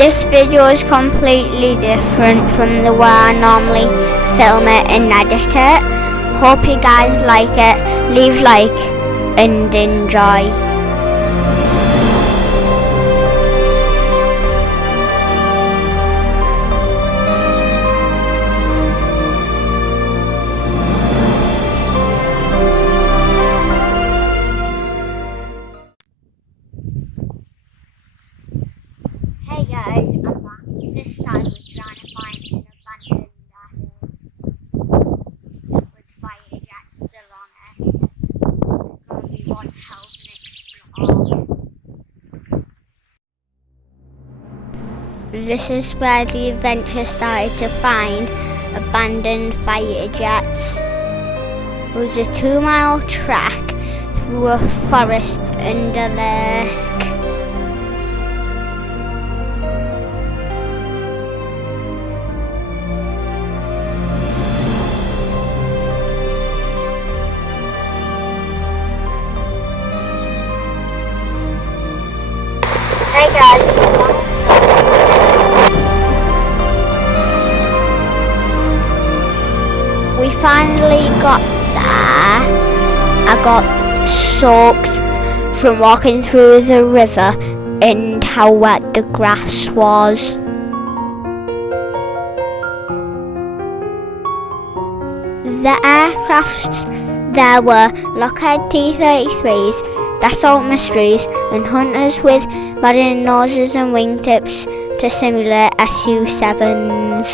This video is completely different from the way I normally film it and edit it. Hope you guys like it. Leave like and enjoy. Hey guys, I'm back. This time we're trying to find an abandoned airfield with fire jets still on it. This is going to be one hell of an explore. This is where the adventure started to find abandoned fire jets. It was a 2-mile trek through a forest and a lake. Hey guys, we finally got there. I got soaked from walking through the river and how wet the grass was. The aircrafts there were Lockheed t33s, Dassault Mysteries and Hunters with modern noses and wingtips to simulate su-7s.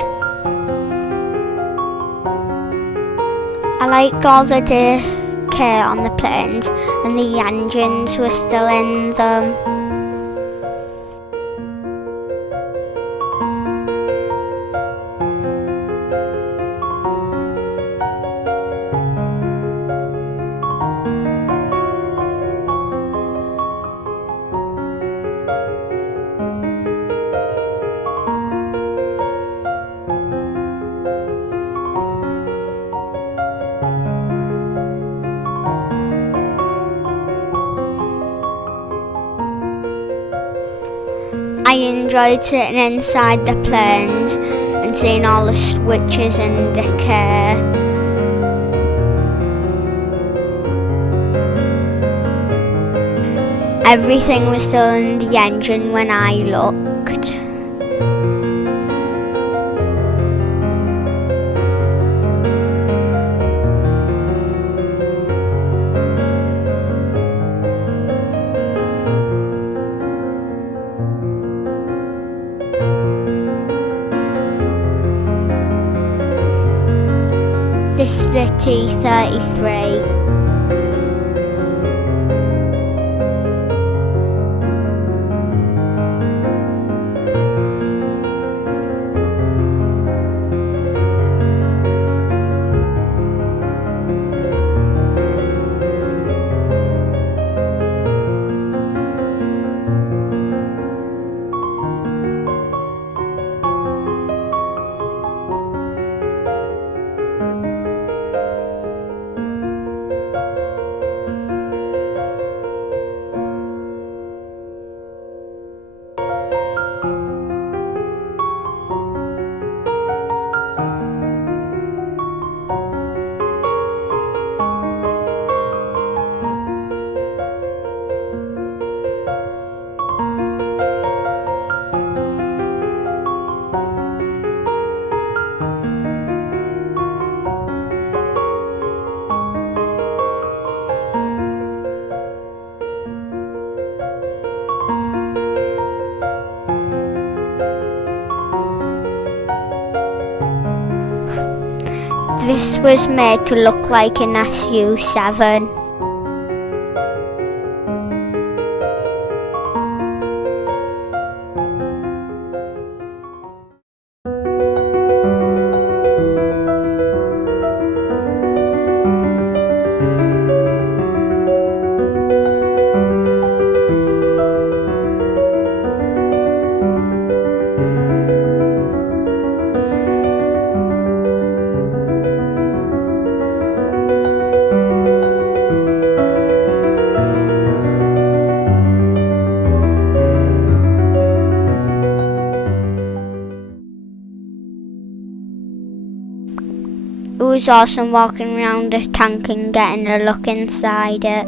I liked all the decay on the planes and the engines were still in them. I enjoyed sitting inside the planes and seeing all the switches and decay. Everything was still in the engine when I looked. This is a t33. This was made to look like an su-7. It was awesome walking around the tank and getting a look inside it.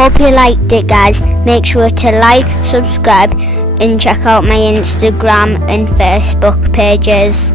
Hope you liked it, guys. Make sure to like, subscribe and check out my Instagram and Facebook pages.